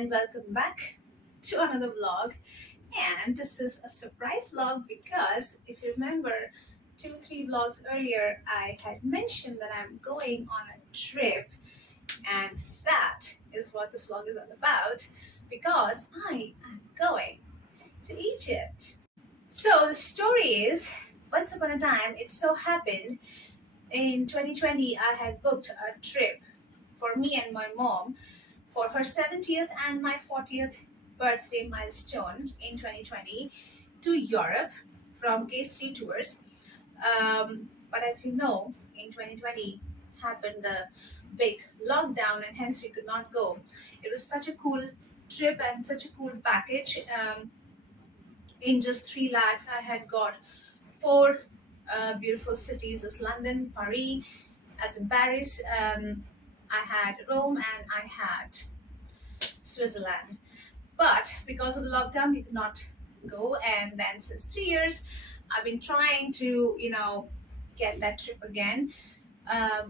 and welcome back to another vlog. And this is a surprise vlog because if you remember 2 3 vlogs earlier, I had mentioned that I'm going on a trip, and that is what this vlog is all about because I am going to Egypt. So the story is, once upon a time, it so happened in 2020 I had booked a trip for me and my mom for her 70th and my 40th birthday milestone in 2020 to Europe from K3 Tours. But as you know, in 2020 happened the big lockdown, and hence we could not go. It was such a cool trip and such a cool package. In just 3 lakhs, I had got four beautiful cities as London, Paris, as in Paris. I had Rome and I had Switzerland. But because of the lockdown, we could not go. And then since 3 years, I've been trying to, get that trip again.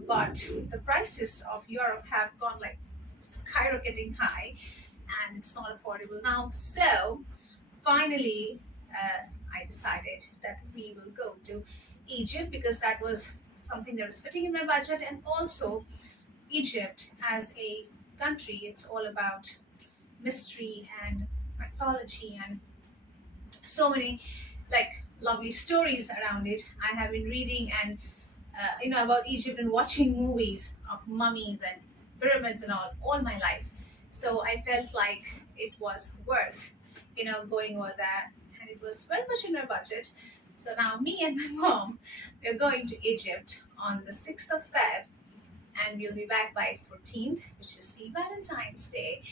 But the prices of Europe have gone like skyrocketing high, and it's not affordable now. So finally, I decided that we will go to Egypt because that was something that was fitting in my budget, and also Egypt as a country, it's all about mystery and mythology and so many like lovely stories around it. I have been reading and about Egypt and watching movies of mummies and pyramids and all my life. So I felt like it was worth going over there, and it was very much in my budget. So now me and my mom, we're going to Egypt on the 6th of Feb, and we'll be back by 14th, which is the Valentine's Day.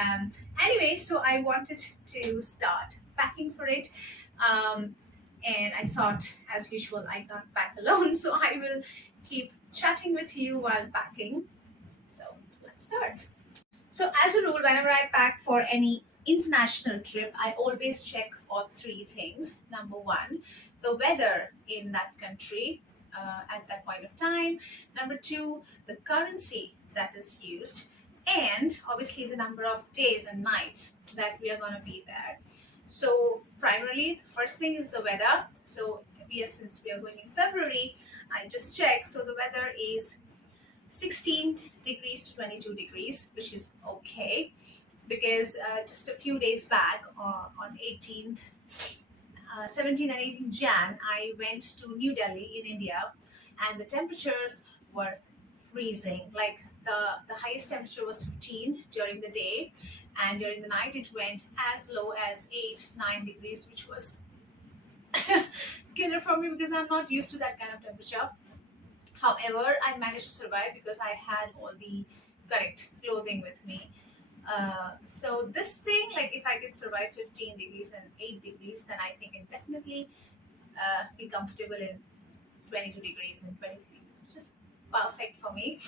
um, anyway, so I wanted to start packing for it. Um, and I thought, as usual, I can't pack alone, so I will keep chatting with you while packing. So let's start. So, as a rule, whenever I pack for any international trip, I always check for three things. Number one, the weather in that country at that point of time. Number two, the currency that is used. And obviously, the number of days and nights that we are going to be there. So, primarily, the first thing is the weather. So, since we are going in February, I just checked. So, the weather is 16 degrees to 22 degrees, which is okay because just a few days back on 18th, 17 and 18 Jan, I went to New Delhi in India, and the temperatures were freezing. Like the highest temperature was 15 during the day, and during the night it went as low as 8 9 degrees, which was killer for me because I'm not used to that kind of temperature. However, I managed to survive because I had all the correct clothing with me. So this thing, like if I can survive 15 degrees and 8 degrees, then I think I can definitely be comfortable in 22 degrees and 23 degrees, which is perfect for me.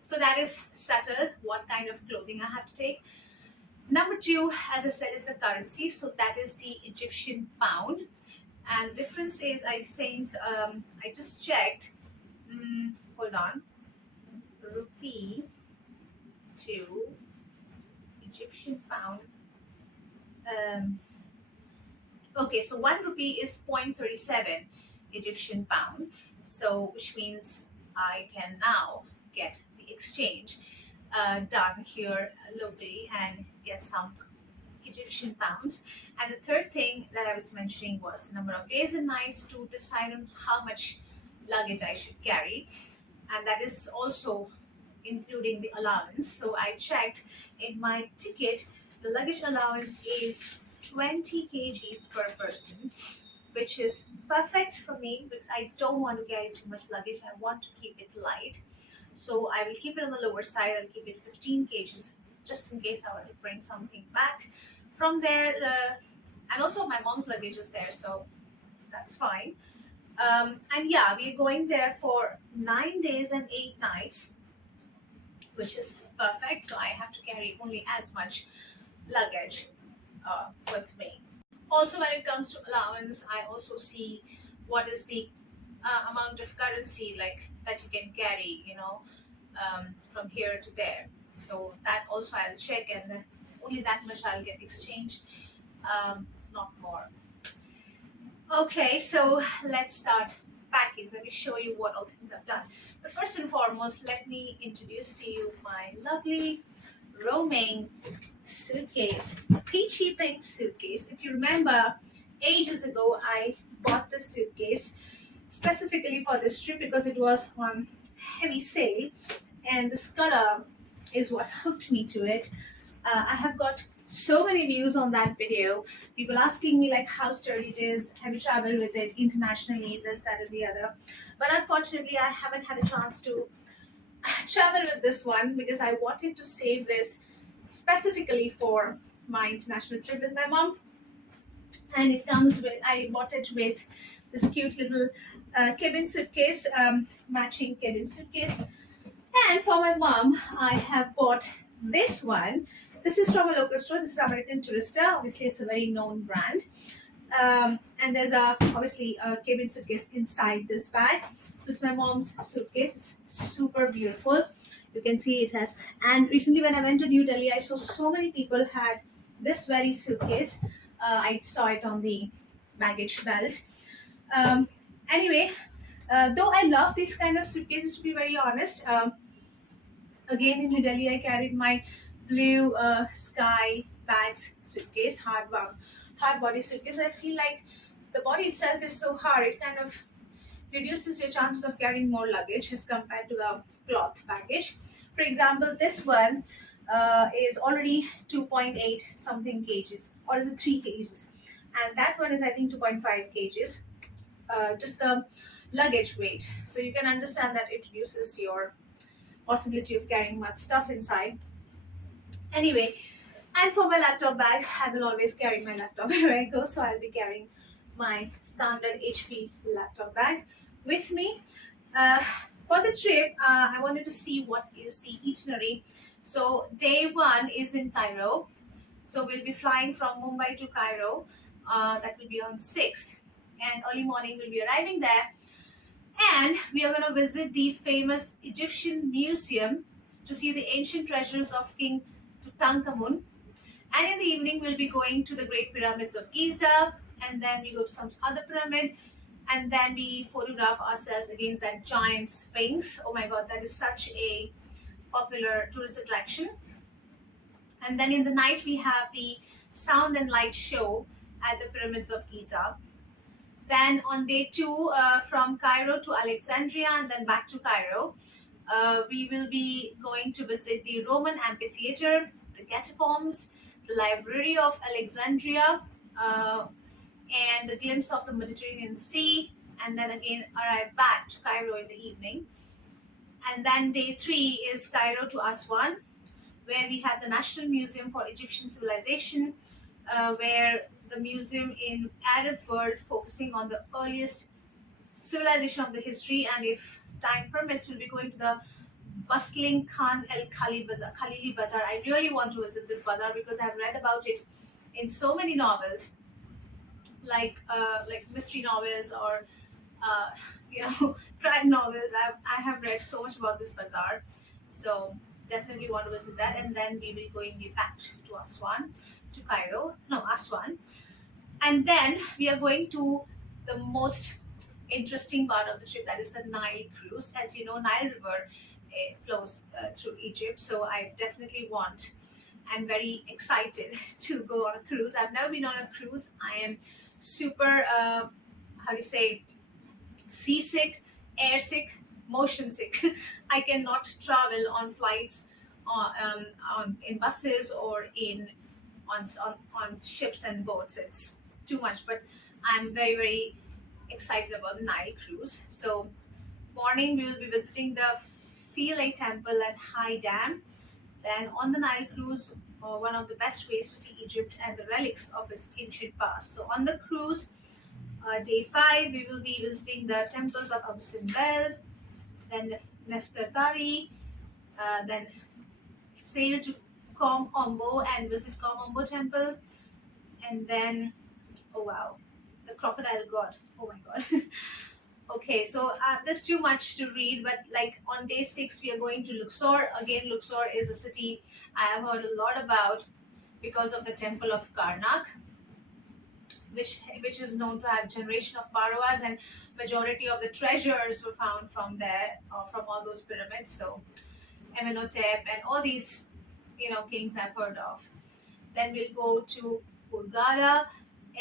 So that is settled what kind of clothing I have to take. Number two, as I said, is the currency. So that is the Egyptian pound. And the difference is, I think, I just checked. Hold on. Rupee to Egyptian pound. Um, okay, so 1 rupee is 0.37 Egyptian pound. So, which means I can now get the exchange done here locally and get some Egyptian pounds. And the third thing that I was mentioning was the number of days and nights to decide on how much luggage I should carry, and that is also including the allowance. So I checked in my ticket, the luggage allowance is 20 kgs per person, which is perfect for me because I don't want to carry too much luggage. I want to keep it light. So I will keep it on the lower side. I'll keep it 15 kgs just in case I want to bring something back from there. And also my mom's luggage is there, so that's fine. And yeah, we're going there for 9 days and 8 nights, which is perfect. So I have to carry only as much luggage with me. Also, when it comes to allowance, I also see what is the amount of currency like that you can carry, from here to there. So that also I'll check, and then Only that much I'll get exchanged, not more. Okay, so let's start packing. Let me show you what all things I've done. But first and foremost, let me introduce to you my lovely roaming suitcase, peachy pink suitcase. If you remember, ages ago I bought this suitcase specifically for this trip because it was on heavy sale, and this color is what hooked me to it. I have got so many views on that video. People asking me like how sturdy it is, have you traveled with it internationally, this, that, and the other. But unfortunately, I haven't had a chance to travel with this one because I wanted to save this specifically for my international trip with my mom. And it comes with, I bought it with this cute little cabin suitcase, matching cabin suitcase. And for my mom, I have bought this one. This is from a local store. This is American Tourister. Obviously, it's a very known brand. And there's obviously a cabin suitcase inside this bag. So it's my mom's suitcase. It's super beautiful. You can see it has. And recently, when I went to New Delhi, I saw so many people had this very suitcase. I saw it on the baggage belt. Um, anyway, though I love these kind of suitcases, to be very honest. Again, in New Delhi, I carried my blue sky bags suitcase, hard body suitcase. I feel like the body itself is so hard, it kind of reduces your chances of carrying more luggage as compared to the cloth baggage. For example, this one is already 2.8 something kgs, or is it 3 kgs? And that one is, I think, 2.5 kgs, just the luggage weight. So you can understand that it reduces your possibility of carrying much stuff inside. Anyway, and for my laptop bag, I will always carry my laptop wherever I go, so I'll be carrying my standard HP laptop bag with me. Uh, for the trip, I wanted to see what is the itinerary. So day one is in Cairo. So we'll be flying from Mumbai to Cairo. That will be on 6th. And early morning we'll be arriving there. And we are going to visit the famous Egyptian museum to see the ancient treasures of King Tutankhamun. And in the evening, we'll be going to the Great Pyramids of Giza, and then we go to some other pyramid, and then we photograph ourselves against that giant sphinx. Oh my god, that is such a popular tourist attraction. And then in the night, we have the sound and light show at the Pyramids of Giza. Then on day two, from Cairo to Alexandria and then back to Cairo, we will be going to visit the Roman amphitheater, the catacombs, the Library of Alexandria, and the glimpse of the Mediterranean Sea, and then again arrive back to Cairo in the evening. And then day three is Cairo to Aswan, where we have the National Museum for Egyptian Civilization, where the museum in Arab world focusing on the earliest civilization of the history, and if time permits, we'll be going to the bustling Khan el Khalili Bazaar. I really want to visit this bazaar because I've read about it in so many novels, like mystery novels or uh, crime novels. I have read so much about this bazaar, so definitely want to visit that. And then we will be back to Aswan, to Cairo, no Aswan, and then we are going to the most interesting part of the trip, that is the Nile cruise. As you know, Nile River flows through Egypt, so I definitely want and very excited to go on a cruise. I've never been on a cruise. I am super how do you say, seasick, airsick, motion sick. I cannot travel on flights, in buses or on ships and boats. It's too much, but I'm very very excited about the Nile cruise. So morning we will be visiting the Philae temple at High Dam. Then on the Nile cruise, one of the best ways to see Egypt and the relics of its ancient past. So on the cruise, day 5, we will be visiting the temples of Abu Simbel, then Nefertari, then sail to Kom Ombo and visit Kom Ombo temple, and then, oh wow, the crocodile god. Oh my god. Okay, so there's too much to read, but like on day 6, we are going to Luxor. Again, Luxor is a city I have heard a lot about. because of the temple of Karnak, which is known to have generation of Pauravas, and majority of the treasures were found from there, from all those pyramids. So Amenhotep and all these, kings I've heard of. Then we'll go to Hurghada,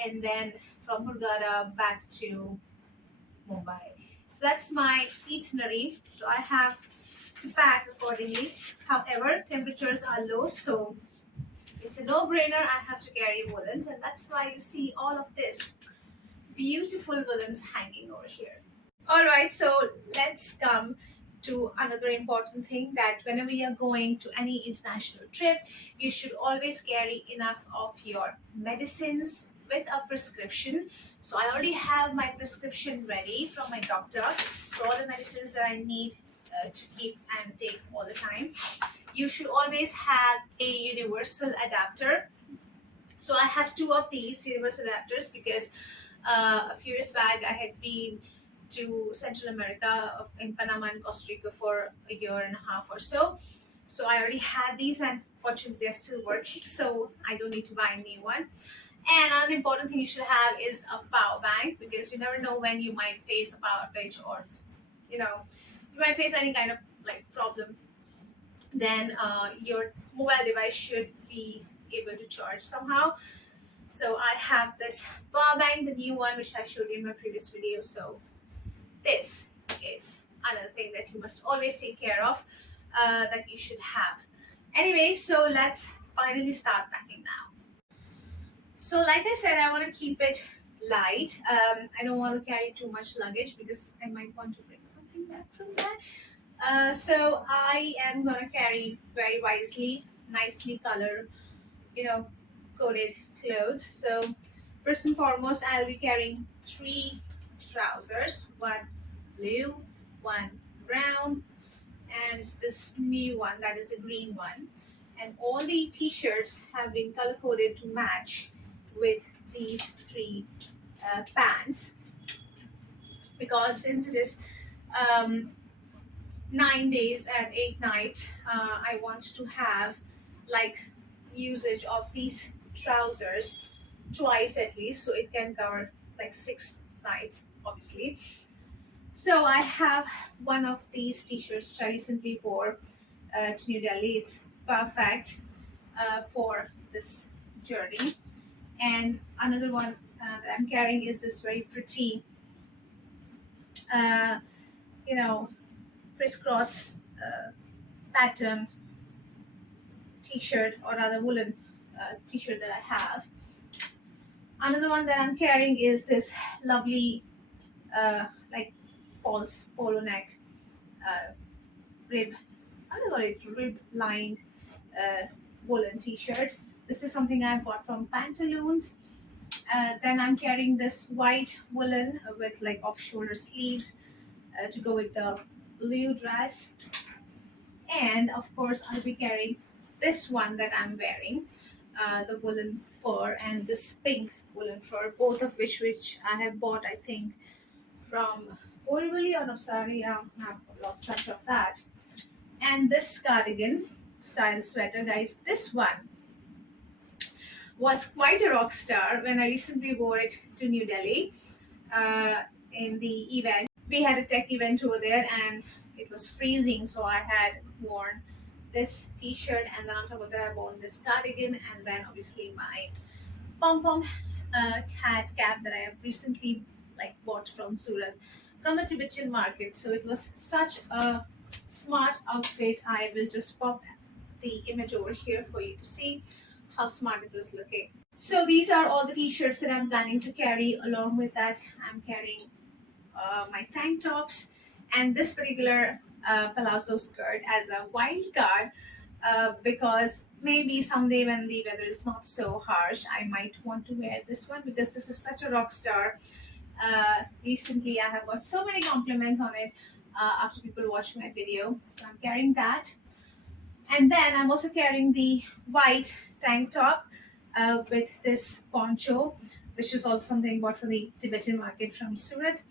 and then from Hurghada back to Mumbai. So that's my itinerary. So I have to pack accordingly. However, temperatures are low, so it's a no-brainer. I have to carry woolens, and that's why you see all of this beautiful woolens hanging over here. All right, so let's come to another important thing, that whenever you're going to any international trip, you should always carry enough of your medicines with a prescription. So I already have my prescription ready from my doctor for all the medicines that I need to keep and take all the time. You should always have a universal adapter. So I have two of these universal adapters because a few years back I had been to Central America, in Panama and Costa Rica, for a year and a half or so. So I already had these, and fortunately they're still working, so I don't need to buy a new one. And another important thing you should have is a power bank, because you never know when you might face a power outage, or you know you might face any kind of like problem. Then your mobile device should be able to charge somehow. So I have this power bank, the new one, which I showed you in my previous video. So this is another thing that you must always take care of, that you should have. Anyway, so let's finally start packing now. So like I said, I want to keep it light. I don't want to carry too much luggage because I might want to bring something back from there. So I am going to carry very wisely, nicely colored, you know, coded clothes. So first and foremost, I'll be carrying 3 trousers, one blue, one brown, and this new one, that is the green one. And all the t-shirts have been color coded to match with these 3 pants, because since it is 9 days and 8 nights, I want to have like usage of these trousers twice at least, so it can cover like 6 nights obviously. So I have one of these t-shirts which I recently wore to New Delhi. It's perfect for this journey. And another one that I'm carrying is this very pretty uh, you know crisscross pattern t-shirt, or rather woolen t-shirt that I have. Another one that I'm carrying is this lovely like false polo neck uh, rib, I don't know, it rib lined woolen t-shirt. This is something I bought from Pantaloons. Then I'm carrying this white woolen with like off shoulder sleeves to go with the blue dress. And of course, I'll be carrying this one that I'm wearing, the woolen fur, and this pink woolen fur, both of which I have bought, I think, from Borivali or Navsari. I've lost touch of that. And this cardigan style sweater, guys, this one was quite a rock star when I recently wore it to New Delhi in the event. We had a tech event over there, and it was freezing, so I had worn this t-shirt, and then on top of that I worn this cardigan, and then obviously my pom-pom hat cap that I have recently like bought from Surat, from the Tibetan market. So it was such a smart outfit. I will just pop the image over here for you to see how smart it was looking. So these are all the t-shirts that I'm planning to carry. Along with that, I'm carrying my tank tops and this particular palazzo skirt as a wild card, because maybe someday when the weather is not so harsh, I might want to wear this one, because this is such a rock star. Recently I have got so many compliments on it after people watch my video, so I'm carrying that. And then I'm also carrying the white tank top with this poncho, which is also something bought from the Tibetan market from Surat.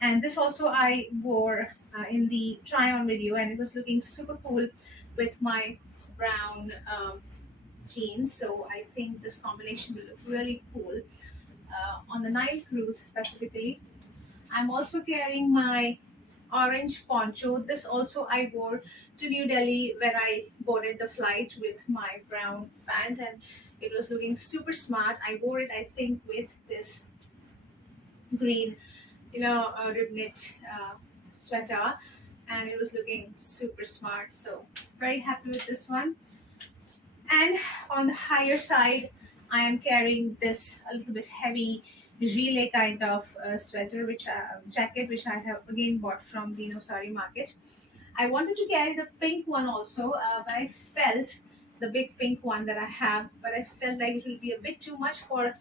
And this also I wore in the try on video, and it was looking super cool with my brown jeans, so I think this combination will look really cool on the Nile cruise specifically. I'm also carrying my orange poncho. This also I wore to New Delhi when I boarded the flight with my brown pant, and it was looking super smart. I wore it, I think, with this green, rib knit sweater, and it was looking super smart. So very happy with this one. And on the higher side, I am carrying this a little bit heavy gilet kind of sweater, which jacket, which I have again bought from the Sari market. I wanted to carry the pink one also, but I felt the big pink one that I have, but I felt like it will be a bit too much for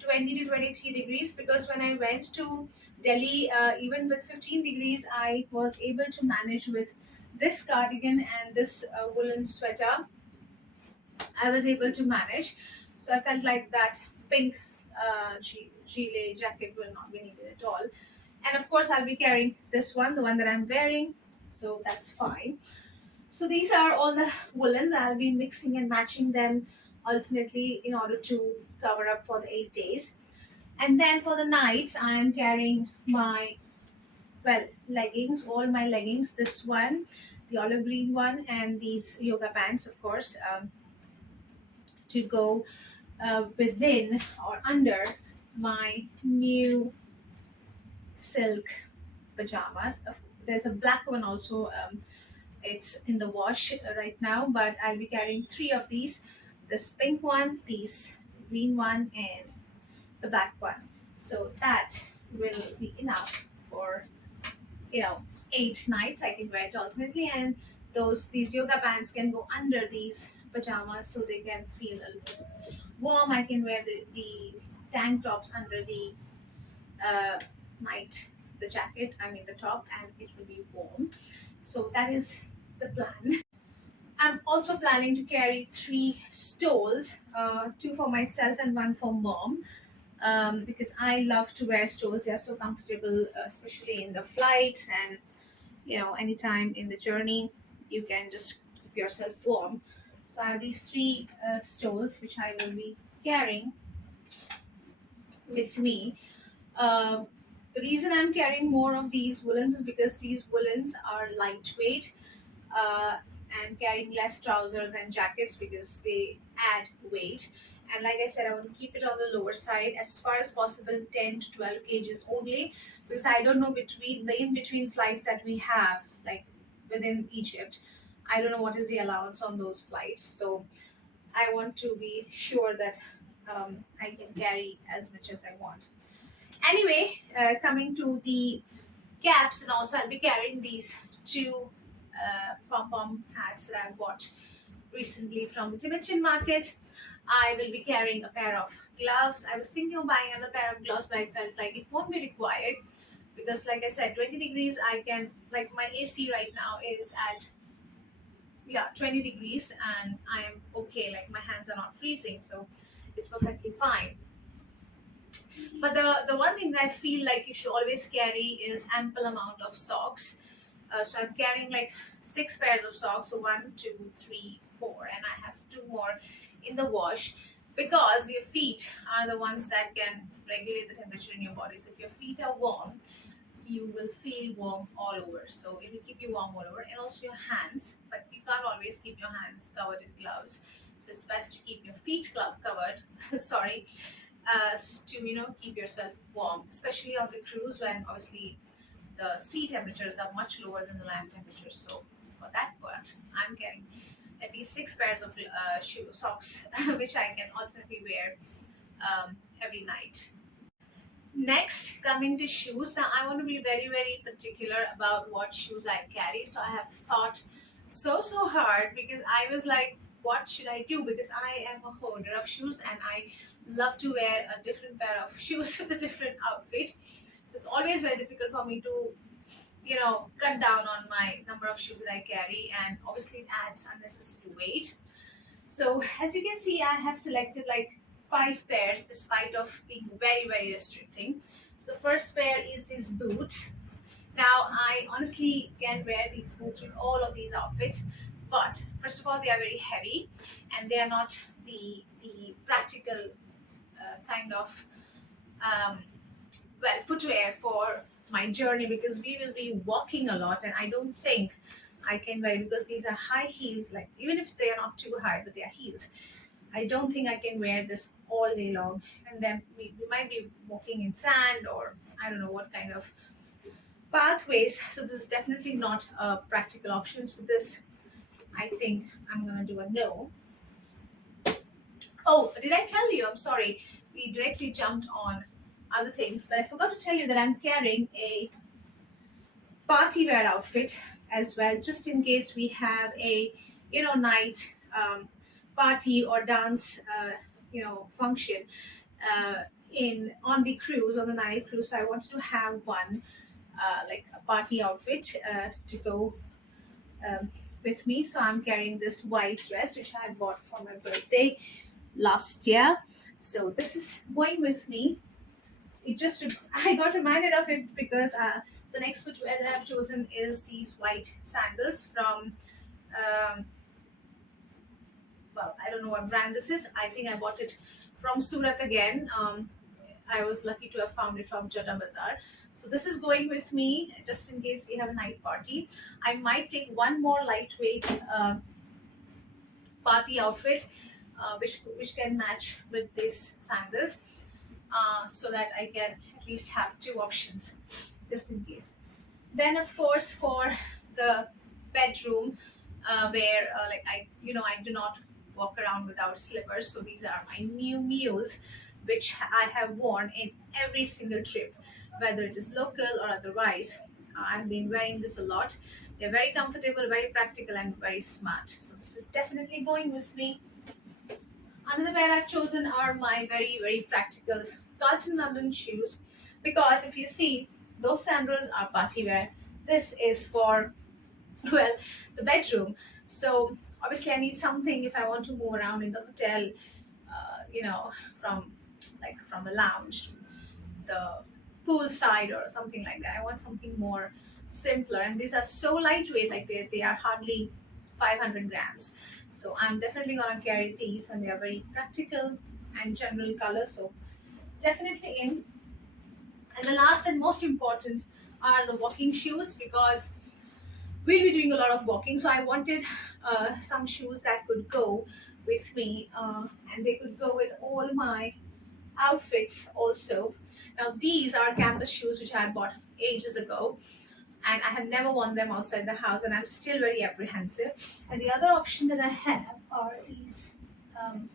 20 to 23 degrees, because when I went to Delhi, even with 15 degrees, I was able to manage with this cardigan and this woolen sweater. I was able to manage. So I felt like that pink gilet jacket will not be needed at all. And of course, I'll be carrying this one, the one that I'm wearing. So that's fine. So these are all the woolens. I'll be mixing and matching them alternately in order to cover up for the 8 days. And then for the nights, I am carrying my, well, leggings, all my leggings. This one, the olive green one, and these yoga pants, of course, to go within or under my new silk pajamas. There's a black one also. It's in the wash right now, but I'll be carrying three of these: this pink one, these green one, and the black one. So that will be enough for 8 nights. I can wear it alternately, and these yoga pants can go under these pajamas, so they can feel a little warm. I can wear the tank tops under the uh, night, the jacket, I mean the top, and it will be warm. So that is the plan. I'm also planning to carry three stoles, two for myself and one for mom, because I love to wear stoles. They are so comfortable, especially in the flights, and anytime in the journey, you can just keep yourself warm. So I have these three stoles which I will be carrying with me. Uh, the reason I'm carrying more of these woolens is because these woolens are lightweight, uh, and carrying less trousers and jackets because they add weight. And like I said, I want to keep it on the lower side as far as possible, 10 to 12 kgs only, because I don't know, between the in between flights that we have, like within Egypt, I don't know what is the allowance on those flights. So I want to be sure that I can carry as much as I want. Anyway, coming to the caps, and also I'll be carrying these two pom pom hats that I bought recently from the Tibetan market. I will be carrying a pair of gloves. I was thinking of buying another pair of gloves, but I felt like it won't be required because, like I said, 20 degrees, I can, like, my AC right now is at, yeah, 20 degrees, and I am okay. Like, my hands are not freezing, so it's perfectly fine. But the one thing that I feel like you should always carry is ample amount of socks. So I'm carrying like 6 pairs of socks. So 1, 2, 3, 4, and I have two more in the wash, because your feet are the ones that can regulate the temperature in your body. So if your feet are warm, you will feel warm all over. So it will keep you warm all over, and also your hands. But you can't always keep your hands covered in gloves. So it's best to keep your feet covered. Sorry, to keep yourself warm, especially on the cruise when obviously the sea temperatures are much lower than the land temperatures. So for that part, I'm getting at least 6 pairs of socks, which I can alternately wear every night. Next, coming to shoes. Now, I want to be very, very particular about what shoes I carry. So I have thought so hard, because I was like, what should I do? Because I am a holder of shoes, and I love to wear a different pair of shoes with a different outfit. So it's always very difficult for me to, cut down on my number of shoes that I carry, and obviously it adds unnecessary weight. So as you can see, I have selected like 5 pairs despite of being very, very restricting. So the first pair is these boots. Now I honestly can wear these boots with all of these outfits, But first of all, they are very heavy, and they are not the practical kind of um, footwear for my journey, because we will be walking a lot, and I don't think I can wear, because these are high heels. Like, even if they are not too high, but they are heels, I don't think I can wear this all day long. And then we might be walking in sand, or I don't know what kind of pathways. So this is definitely not a practical option. So this, I think I'm gonna do a no. Oh, did I tell you? I'm sorry. We directly jumped on other things, but I forgot to tell you that I'm carrying a party wear outfit as well, just in case we have a night party or dance function in on the cruise, on the Nile cruise. So I wanted to have one like a party outfit to go um, with me. So I'm carrying this white dress which I bought for my birthday last year. So this is going with me. It just I got reminded of it because the next footwear that I've chosen is these white sandals from I don't know what brand this is. I think I bought it from Surat again. I was lucky to have found it from Jada Bazaar. So this is going with me just in case we have a night party. I might take one more lightweight party outfit, which can match with these sandals, so that I can at least have two options, just in case. Then, of course, for the bedroom, where I do not walk around without slippers. So these are my new mules, which I have worn in every single trip, whether it is local or otherwise. I've been wearing this a lot. They're very comfortable, very practical, and very smart. So this is definitely going with me. Another pair I've chosen are my very, very practical Carlton London shoes, because if you see, those sandals are party wear. This is for, well, the bedroom. So obviously, I need something if I want to move around in the hotel, from from the lounge to the pool side or something like that. I want something more simpler, and these are so lightweight, like they are hardly 500 grams. So I'm definitely gonna carry these, and they are very practical and general color. So definitely in. And the last and most important are the walking shoes, because we'll be doing a lot of walking. So I wanted some shoes that could go with me, and they could go with all my outfits also. Now these are campus shoes which I bought ages ago, and I have never worn them outside the house, and I'm still very apprehensive. And the other option that I have are these um,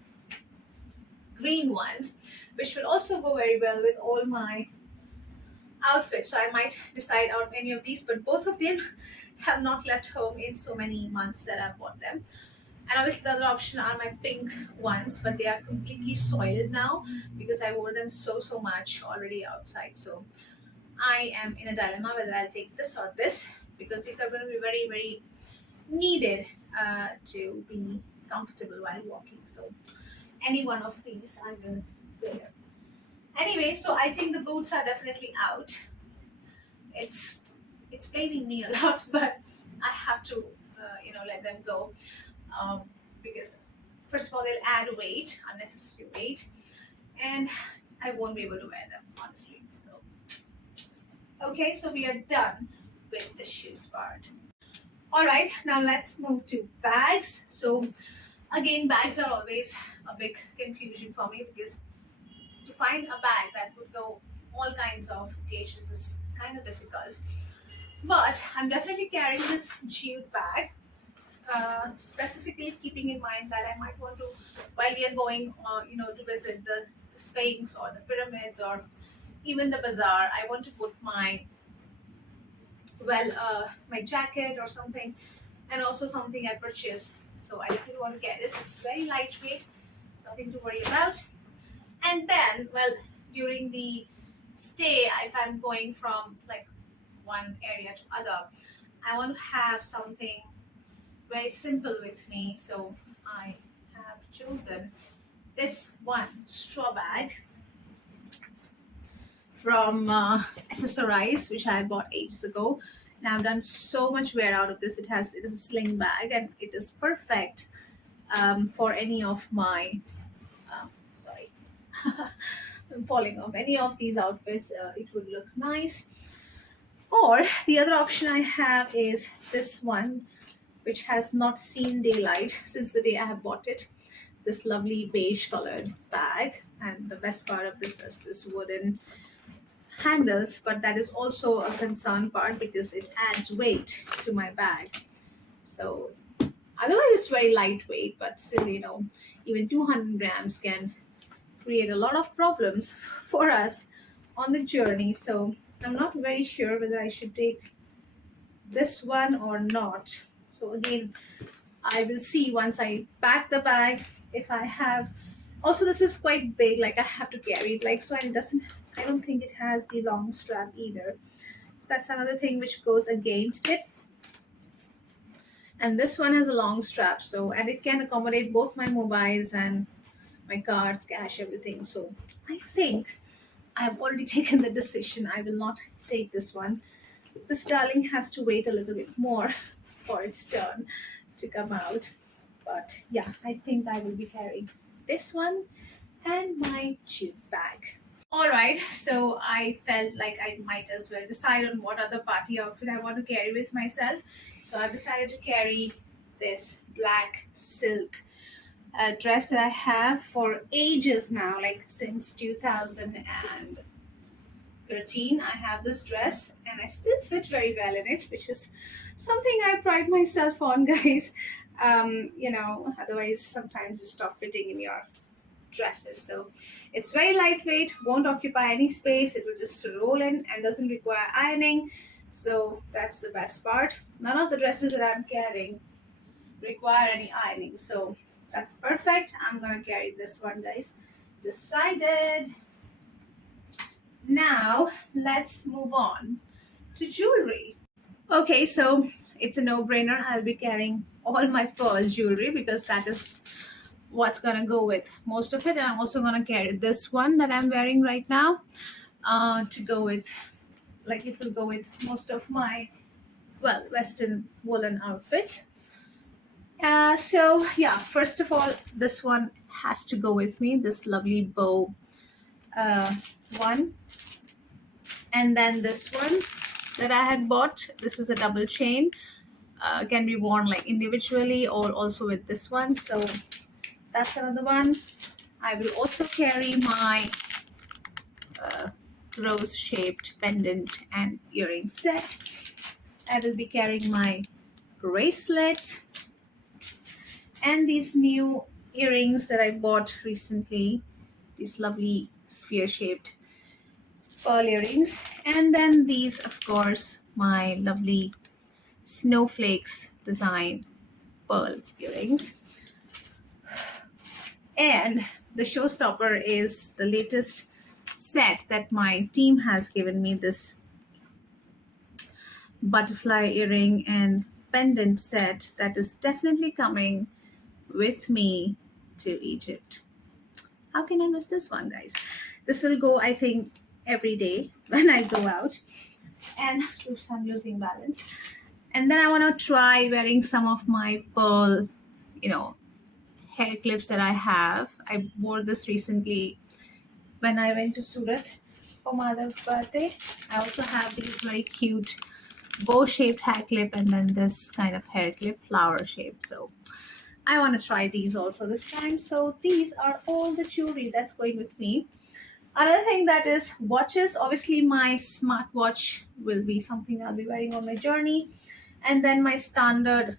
green ones, which will also go very well with all my outfits. So I might decide out of any of these, but both of them have not left home in so many months that I've bought them. And obviously, the other option are my pink ones, but they are completely soiled now because I wore them so much already outside. So I am in a dilemma whether I'll take this or this, because these are going to be very, very needed to be comfortable while walking. So any one of these I will wear. Anyway, so I think the boots are definitely out. It's it's paining me a lot, but I have to let them go, because first of all they'll add weight, unnecessary weight, and I won't be able to wear them honestly. So okay, so we are done with the shoes part. All right, now let's move to bags. So again, bags are always a big confusion for me, because to find a bag that would go all kinds of occasions is kind of difficult. But I'm definitely carrying this jute bag, specifically keeping in mind that I might want to, while we are going, to visit the Sphinx or the pyramids or even the bazaar, I want to put my jacket or something, and also something I purchased. So I definitely want to get this. It's very lightweight, so nothing to worry about. And then, well, during the stay, if I'm going from like one area to other, I want to have something very simple with me. So I have chosen this one straw bag from Accessorize, which I bought ages ago. And I've done so much wear out of this. It is a sling bag and it is perfect for any of my sorry I'm falling off any of these outfits. It would look nice. Or the other option I have is this one, which has not seen daylight since the day I have bought it. This lovely beige colored bag, and the best part of this is this wooden handles, but that is also a concern part because it adds weight to my bag. So otherwise it's very lightweight, but still, even 200 grams can create a lot of problems for us on the journey. So I'm not very sure whether I should take this one or not. So again, I will see once I pack the bag if I have. Also, this is quite big, like I have to carry it, like so, and it doesn't. I don't think it has the long strap either. So that's another thing which goes against it. And this one has a long strap, so and it can accommodate both my mobiles and my cards, cash, everything. So I think I've already taken the decision. I will not take this one. This darling has to wait a little bit more for its turn to come out. But yeah, I think I will be carrying this one and my jute bag. All right, so I felt like I might as well decide on what other party outfit I want to carry with myself. So I decided to carry this black silk dress that I have for ages now, like since 2013. I have this dress and I still fit very well in it, which is something I pride myself on, guys. Otherwise, sometimes you stop fitting in your dresses. So it's very lightweight, won't occupy any space, it will just roll in and doesn't require ironing. So that's the best part. None of the dresses that I'm carrying require any ironing. So that's perfect. I'm gonna carry this one, guys. Decided. Now let's move on to jewelry. Okay, so it's a no-brainer. I'll be carrying all my pearl jewelry because that is what's gonna go with most of it. And I'm also gonna carry this one that I'm wearing right now to go with, like it will go with most of my Western woolen outfits. So yeah, first of all, this one has to go with me. This lovely bow uh, one, and then this one that I had bought. This is a double chain. Can be worn like individually or also with this one. So that's another one. I will also carry my uh, rose shaped pendant and earring set. I will be carrying my bracelet and these new earrings that I bought recently, these lovely sphere shaped pearl earrings, and then these, of course, my lovely snowflakes design pearl earrings. And the showstopper is the latest set that my team has given me, this butterfly earring and pendant set that is definitely coming with me to Egypt. How can I miss this one, guys? This will go, I think, every day when I go out. And oops, I'm losing balance. And then I want to try wearing some of my pearl, hair clips that I have. I wore this recently when I went to Surat for mother's birthday. I also have these very cute bow shaped hair clip and then this kind of hair clip, flower shape. So I want to try these also this time. So these are all the jewelry that's going with me. Another thing that is watches. Obviously, my smartwatch will be something I'll be wearing on my journey. And then my standard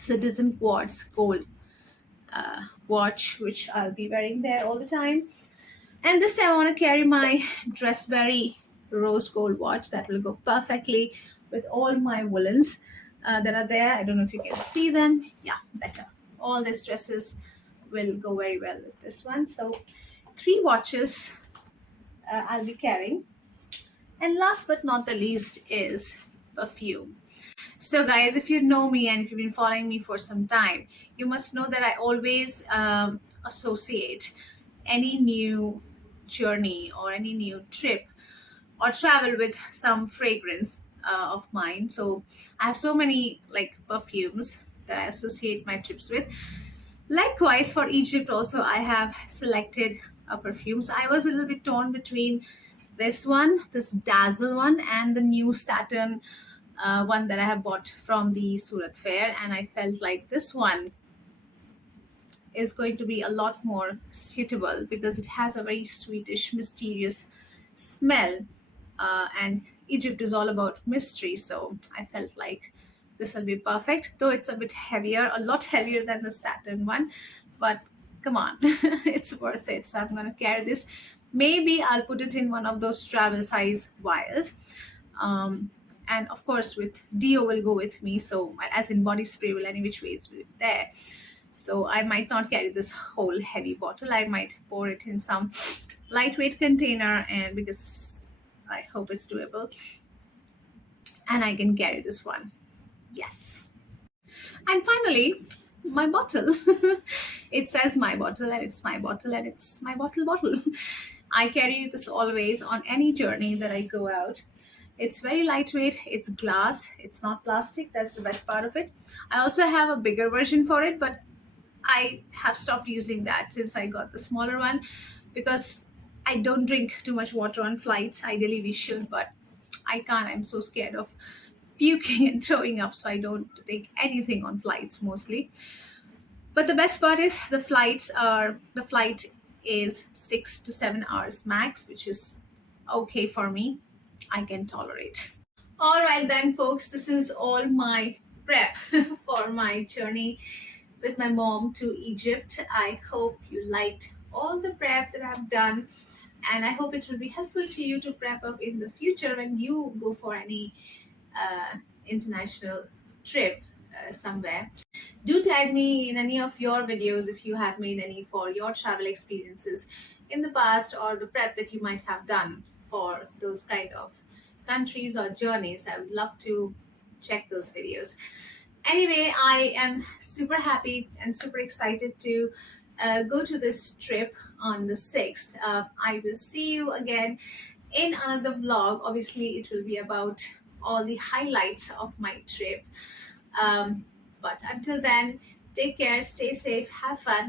Citizen Quartz gold watch, which I'll be wearing there all the time. And this time I want to carry my Dressberry rose gold watch that will go perfectly with all my woolens that are there. I don't know if you can see them. Yeah, better. All these dresses will go very well with this one. So 3 watches I'll be carrying. And last but not the least is perfume. So, guys, if you know me and if you've been following me for some time, you must know that I always associate any new journey or any new trip or travel with some fragrance. of mine. So I have so many like perfumes that I associate my trips with. Likewise, for Egypt, also, I have selected a perfume. So I was a little bit torn between this one, this Dazzle one, and the new Saturn one that I have bought from the Surat Fair. And I felt like this one is going to be a lot more suitable because it has a very sweetish, mysterious smell. And Egypt is all about mystery, so I felt like this will be perfect. Though it's a bit heavier, a lot heavier than the Saturn one, but come on, it's worth it. So I'm gonna carry this. Maybe I'll put it in one of those travel size vials. And of course, with Dio will go with me. So as in body spray will any which ways be there. So I might not carry this whole heavy bottle. I might pour it in some lightweight container, and because I hope it's doable and I can carry this one. Yes. And finally, my bottle. It says my bottle, and it's my bottle, and it's my bottle. I carry this always on any journey that I go out. It's very lightweight, it's glass, it's not plastic. That's the best part of it. I also have a bigger version for it, but I have stopped using that since I got the smaller one because I don't drink too much water on flights. Ideally, we should, but I can't. I'm so scared of puking and throwing up, so I don't take anything on flights mostly. But the best part is the flight is 6 to 7 hours max, which is okay for me. I can tolerate. All right, then, folks, this is all my prep for my journey with my mom to Egypt. I hope you liked all the prep that I've done, and I hope it will be helpful to you to prep up in the future when you go for any international trip somewhere. Do tag me in any of your videos if you have made any for your travel experiences in the past or the prep that you might have done for those kind of countries or journeys. I would love to check those videos. Anyway, I am super happy and super excited to go to this trip on the 6th. I will see you again in another vlog. Obviously, it will be about all the highlights of my trip. But until then, take care, stay safe, have fun.